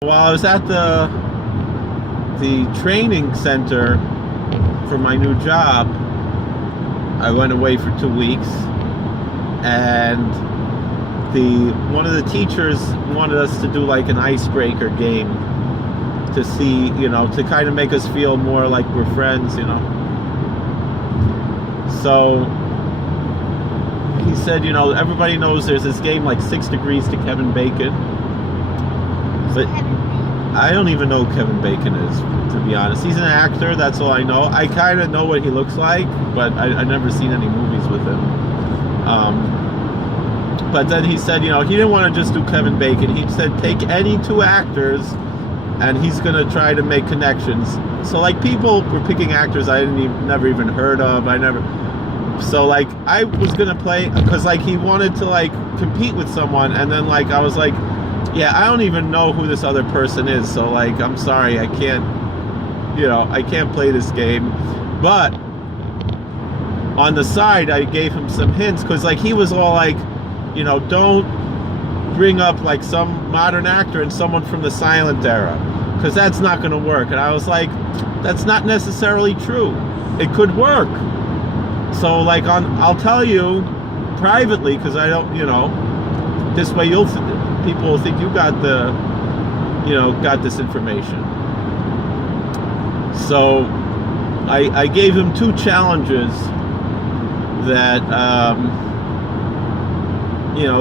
While I was at the training center for my new job, I went away for 2 weeks, and one of the teachers wanted us to do like an icebreaker game to see, to kind of make us feel more like we're friends, So he said, everybody knows there's this game like 6 Degrees to Kevin Bacon. But I don't even know who Kevin Bacon is, to be honest. He's an actor, that's all I know. I kind of know what he looks like, but I've never seen any movies with him. But then he said, he didn't want to just do Kevin Bacon. He said, take any 2 actors, and he's going to try to make connections. So, like, people were picking actors I never even heard of. So, like, I was going to play, because, like, he wanted to, like, compete with someone, and then, like, I was like, yeah, I don't even know who this other person is, so, like, I'm sorry, I can't play this game. But on the side, I gave him some hints, because, like, he was all like, don't bring up, like, some modern actor and someone from the silent era, because that's not going to work. And I was like, that's not necessarily true. It could work. So, like, I'll tell you privately, because I don't, this way people will think you got got this information. So I gave him 2 challenges that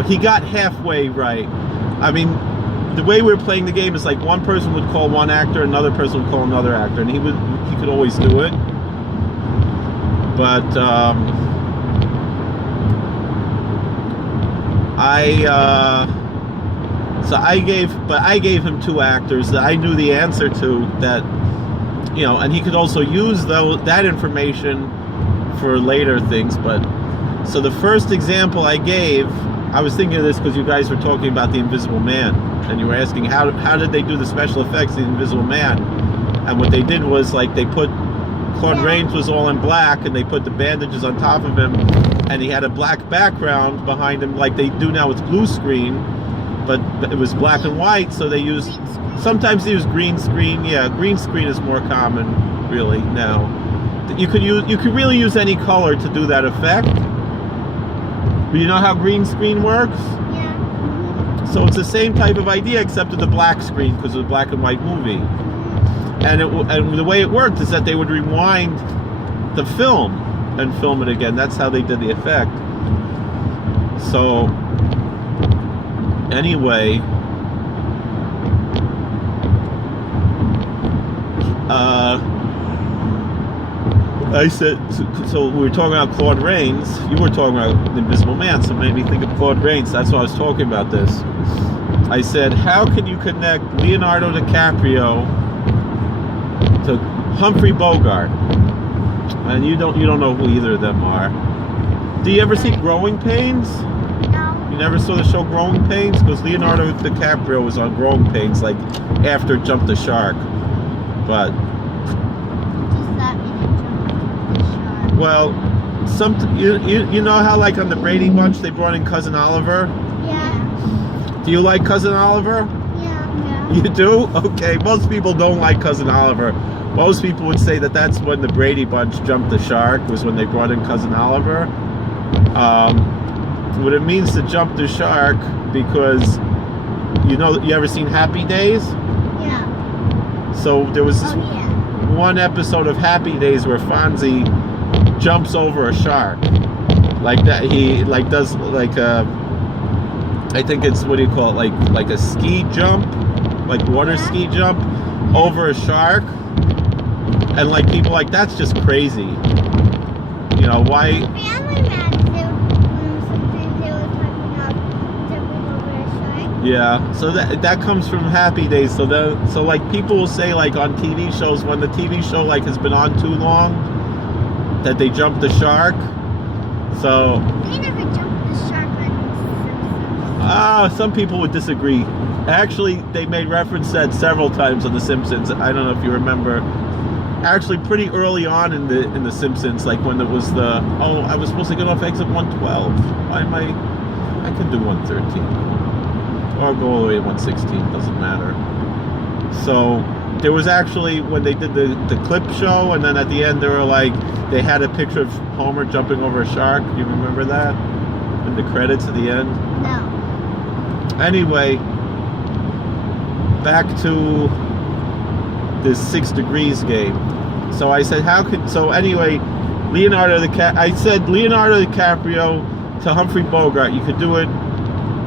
he got halfway right. I mean, the way we were playing the game is like one person would call one actor, another person would call another actor, and he could always do it. But I gave him 2 actors that I knew the answer to, that and he could also use that information for later things. But so the first example I gave, I was thinking of this because you guys were talking about the Invisible Man, and you were asking how did they do the special effects of the Invisible Man, and what they did was, like, they put Claude Rains was all in black, and they put the bandages on top of him, and he had a black background behind him, like they do now with blue screen. But it was black and white, so sometimes they use green screen. Yeah, green screen is more common, really, now. You could really use any color to do that effect. But you know how green screen works? Yeah. So it's the same type of idea, except with the black screen, because it was a black and white movie. And the way it worked is that they would rewind the film and film it again. That's how they did the effect. So anyway, I said, so we were talking about Claude Rains. You were talking about the Invisible Man, so it made me think of Claude Rains. That's why I was talking about this. I said, how can you connect Leonardo DiCaprio to Humphrey Bogart? And you don't know who either of them are. Do you ever see Growing Pains? You never saw the show Growing Pains? Because Leonardo DiCaprio was on Growing Pains, like, after Jump the Shark. But Does that mean it jumped the shark? well, you know how, like, on the Brady Bunch they brought in Cousin Oliver? Yeah. Do you like Cousin Oliver? Yeah. You do? Okay, most people don't like Cousin Oliver. Most people would say that that's when the Brady Bunch jumped the shark, was when they brought in Cousin Oliver. What it means to jump the shark, because you ever seen Happy Days? Yeah. So there was this yeah. one episode of Happy Days where Fonzie jumps over a shark, like that. He does like I think it's, what do you call it, like a ski jump, like water ski jump over a shark, and like people like, that's just crazy. Why? Family Man, sometimes they were talking about jumping over a shark. Yeah, so that comes from Happy Days. So like people will say, like, on TV shows, when the TV show, like, has been on too long, that they jump the shark. So They never jumped the shark on Simpsons. some people would disagree. Actually, they made reference to that several times on The Simpsons. I don't know if you remember. Actually, pretty early on in the Simpsons, like when it was I was supposed to get off exit 112. I can do 113. Or go all the way to 116, doesn't matter. So there was actually, when they did the clip show, and then at the end they were like, they had a picture of Homer jumping over a shark. You remember that? In the credits at the end? No. Anyway, back to this 6 Degrees game. So I said, anyway, I said Leonardo DiCaprio to Humphrey Bogart, you could do it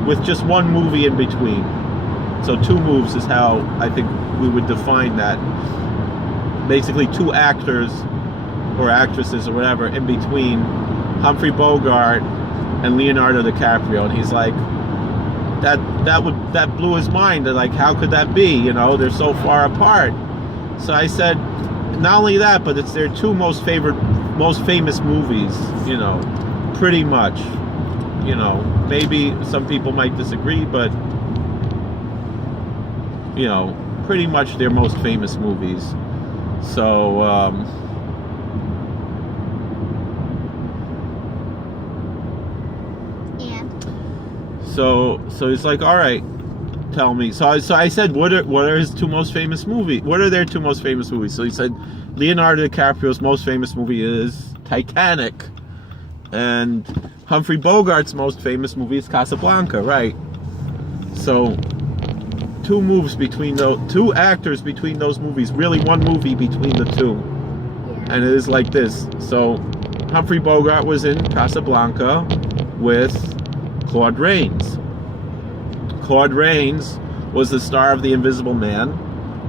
with just one movie in between. So 2 moves is how I think we would define that. Basically 2 actors or actresses or whatever in between Humphrey Bogart and Leonardo DiCaprio. And he's like, that blew his mind. Like, how could that be? You know, they're so far apart. So I said, not only that, but it's their 2 most famous movies, you know, pretty much. You know, maybe some people might disagree, but you know, pretty much their most famous movies. So so he's like, all right, tell me. So I said, what are his 2 most famous movies? What are their 2 most famous movies? So he said Leonardo DiCaprio's most famous movie is Titanic, and Humphrey Bogart's most famous movie is Casablanca, right? So 2 moves between those 2 actors between those movies, really 1 movie between the 2. Yeah. And it is like this. So Humphrey Bogart was in Casablanca with Claude Rains. Claude Rains was the star of The Invisible Man,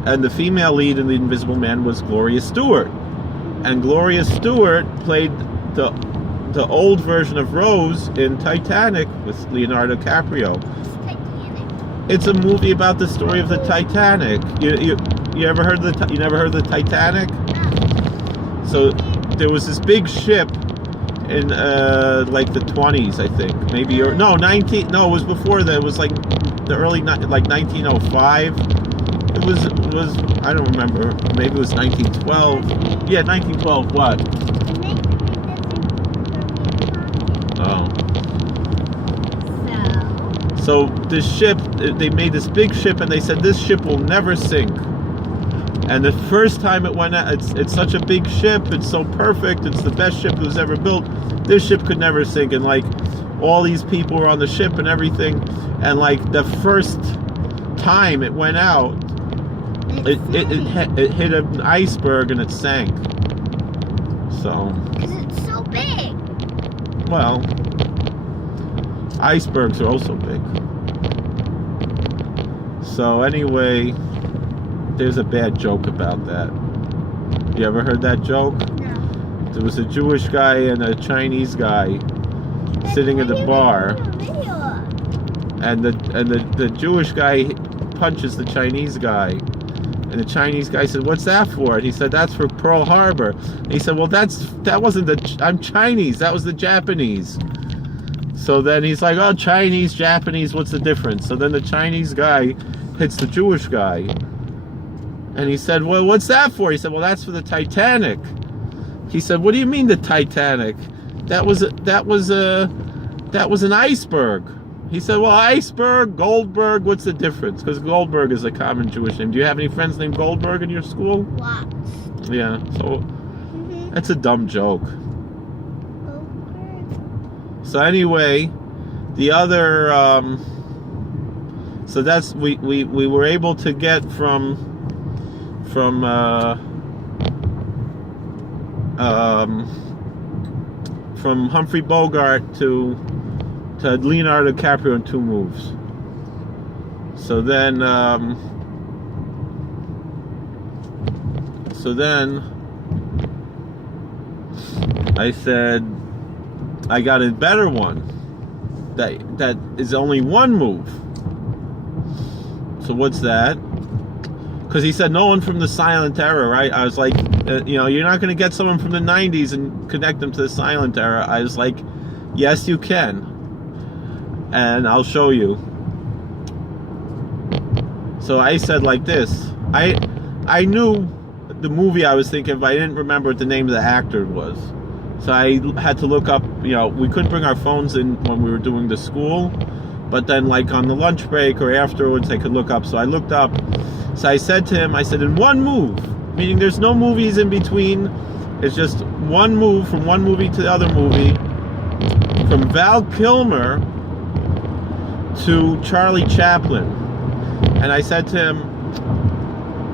and the female lead in The Invisible Man was Gloria Stewart. And Gloria Stewart played the old version of Rose in Titanic with Leonardo DiCaprio. It's a movie about the story of the Titanic. You ever heard you never heard of the Titanic? No. So there was this big ship in like the 20s, I think, maybe, or no, it was before that. It was like the early, like 1905. It was I don't remember. Maybe it was 1912. Yeah, 1912. What? Oh. So this ship, they made this big ship, and they said this ship will never sink. And the first time it went out, it's such a big ship, it's so perfect, it's the best ship that was ever built. This ship could never sink, and like all these people were on the ship and everything, and like the first time it went out, it hit an iceberg and it sank. So. Because it's so big. Well, icebergs are also big. So anyway, there's a bad joke about that. You ever heard that joke? No. There was a Jewish guy and a Chinese guy sitting in the bar, and the Jewish guy punches the Chinese guy, and the Chinese guy said, "What's that for?" And he said, "That's for Pearl Harbor." And he said, "Well, that wasn't I'm Chinese. That was the Japanese." So then he's like, "Oh, Chinese, Japanese, what's the difference?" So then the Chinese guy hits the Jewish guy, and he said, "Well, what's that for?" He said, "Well, that's for the Titanic." He said, "What do you mean the Titanic? That was an iceberg." He said, "Well, iceberg, Goldberg, what's the difference?" Because Goldberg is a common Jewish name. Do you have any friends named Goldberg in your school? Lots. Yeah, so that's a dumb joke. Goldberg. So anyway, the other, so that's, we were able to get from Humphrey Bogart to Leonardo DiCaprio in 2 moves. So then I said, I got a better one that is only 1 move. So what's that? Because he said no one from the silent era, right? I was like, you're not going to get someone from the 90s and connect them to the silent era. I was like, yes, you can. And I'll show you. So I said like this. I knew the movie I was thinking of, but I didn't remember what the name of the actor was. So I had to look up, we couldn't bring our phones in when we were doing the school. but then like on the lunch break or afterwards I could look up. So I looked up. So I said to him, I said, in one move, meaning there's no movies in between, it's just one move from one movie to the other movie, from Val Kilmer to Charlie Chaplin. And I said to him,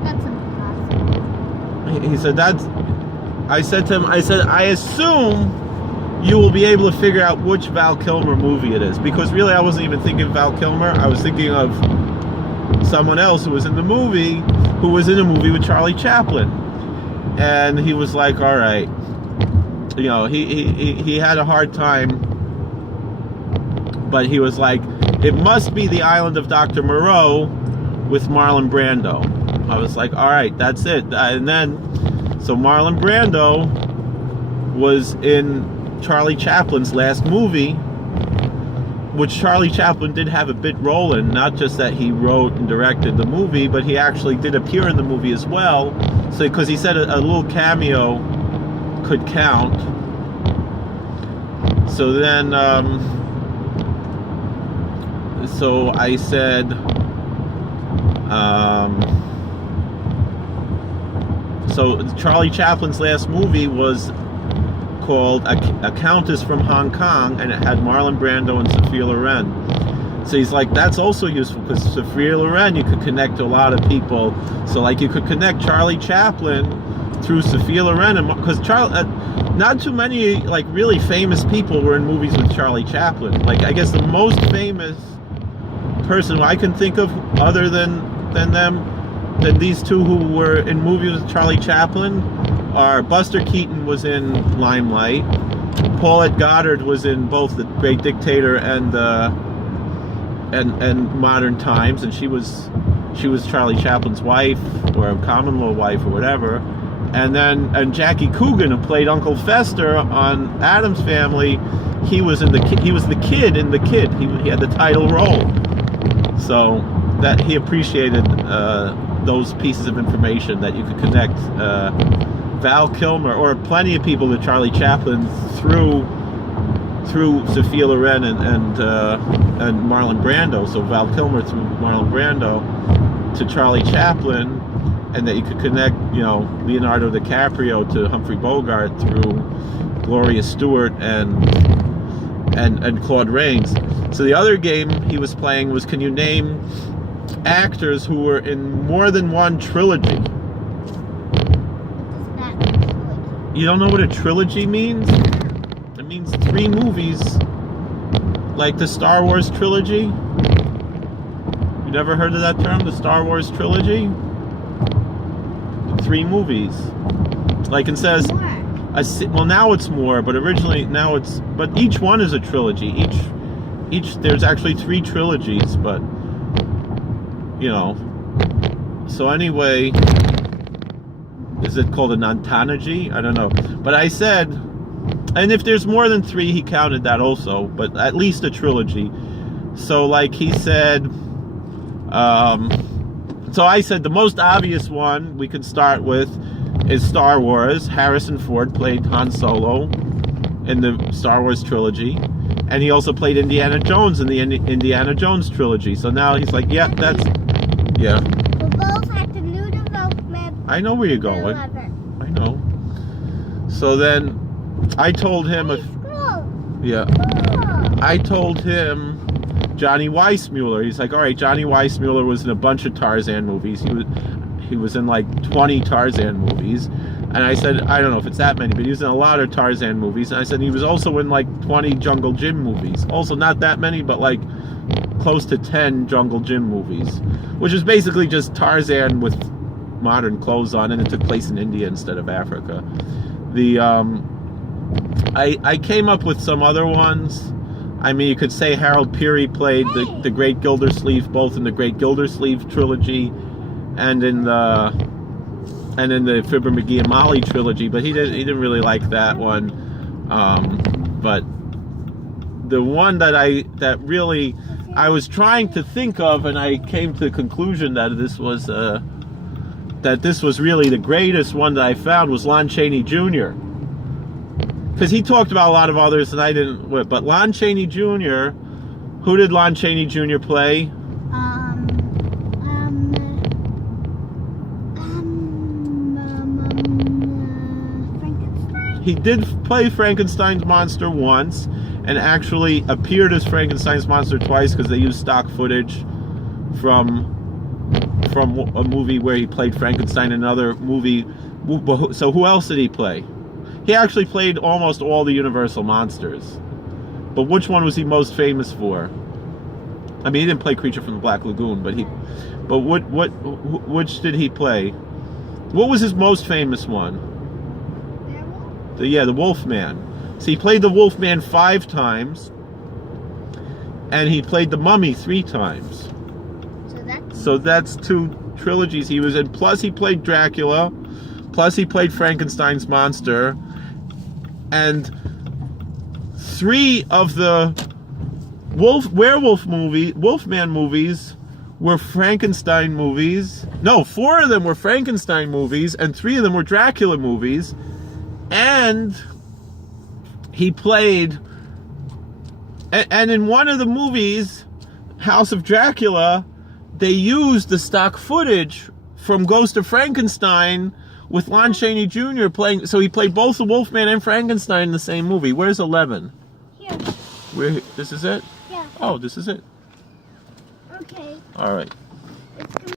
That's impossible. he said, I said to him, I said, I assume you will be able to figure out which Val Kilmer movie it is. Because really I wasn't even thinking Val Kilmer. I was thinking of someone else who was in the movie, who was in a movie with Charlie Chaplin. And he was like, all right. You know, he had a hard time. But he was like, it must be The Island of Dr. Moreau with Marlon Brando. I was like, all right, that's it. And then, so Marlon Brando was in Charlie Chaplin's last movie, which Charlie Chaplin did have a bit role in, not just that he wrote and directed the movie, but he actually did appear in the movie as well. So, because he said a little cameo could count. So then, so I said, so Charlie Chaplin's last movie was called A Countess from Hong Kong, and it had Marlon Brando and Sophia Loren. So he's like, that's also useful, because Sophia Loren, you could connect to a lot of people. So like you could connect Charlie Chaplin through Sophia Loren, and because not too many like really famous people were in movies with Charlie Chaplin. Like I guess the most famous person I can think of other than these two who were in movies with Charlie Chaplin are Buster Keaton was in Limelight, Paulette Goddard was in both The Great Dictator and Modern Times, and she was Charlie Chaplin's wife or a common law wife or whatever. And Jackie Coogan, who played Uncle Fester on Addams Family, he was the kid in The Kid. He had the title role. So that he appreciated those pieces of information that you could connect Val Kilmer or plenty of people to Charlie Chaplin through Sophia Loren and Marlon Brando. So Val Kilmer through Marlon Brando to Charlie Chaplin, and that you could connect, you know, Leonardo DiCaprio to Humphrey Bogart through Gloria Stewart and Claude Rains. So the other game he was playing was, can you name actors who were in more than one trilogy? What does that mean? You don't know what a trilogy means? It means 3 movies, like the Star Wars trilogy. You never heard of that term, the Star Wars trilogy? 3 movies. Like it says, well now it's more, but originally but each one is a trilogy. Each there's actually 3 trilogies, but you know. So anyway, is it called an anthology? I don't know. But I said, and if there's more than 3, he counted that also, but at least a trilogy. So like he said, so I said the most obvious one we can start with is Star Wars. Harrison Ford played Han Solo in the Star Wars trilogy, and he also played Indiana Jones in the Indiana Jones trilogy. So now he's like, yeah, that's, yeah. We both had the new development. I know where you're going. I know. So then I told him, I told him Johnny Weissmuller. He's like, all right, Johnny Weissmuller was in a bunch of Tarzan movies. He was in like 20 Tarzan movies. And I said, I don't know if it's that many, but he was in a lot of Tarzan movies. And I said he was also in like 20 Jungle Jim movies. Also not that many, but like close to 10 Jungle Jim movies, which is basically just Tarzan with modern clothes on, and it took place in India instead of Africa. I came up with some other ones. I mean, you could say Harold Peary played the Great Gildersleeve, both in the Great Gildersleeve trilogy and in the Fibber McGee and Molly trilogy, but he didn't really like that one. But the one that really I was trying to think of, and I came to the conclusion that this was really the greatest one that I found, was Lon Chaney Jr. Because he talked about a lot of others and I didn't, but Lon Chaney Jr., Who did Lon Chaney Jr. play? Frankenstein? He did play Frankenstein's monster once, and actually appeared as Frankenstein's monster twice because they used stock footage from a movie where he played Frankenstein in another movie. So who else did he play? He actually played almost all the Universal monsters. But which one was he most famous for? I mean, he didn't play Creature from the Black Lagoon, but which did he play? What was his most famous one? The Wolfman. So he played the Wolfman 5 times, and he played the Mummy 3 times. So that's 2 trilogies he was in. Plus he played Dracula. Plus he played Frankenstein's monster. And 3 of the Wolfman movies were Frankenstein movies. No, 4 of them were Frankenstein movies, and 3 of them were Dracula movies. And he played, and in one of the movies, House of Dracula, they used the stock footage from Ghost of Frankenstein with Lon Chaney Jr. playing. So he played both the Wolfman and Frankenstein in the same movie. Where's 11? Here. Where? This is it? Yeah. Oh, this is it. Okay. All right. It's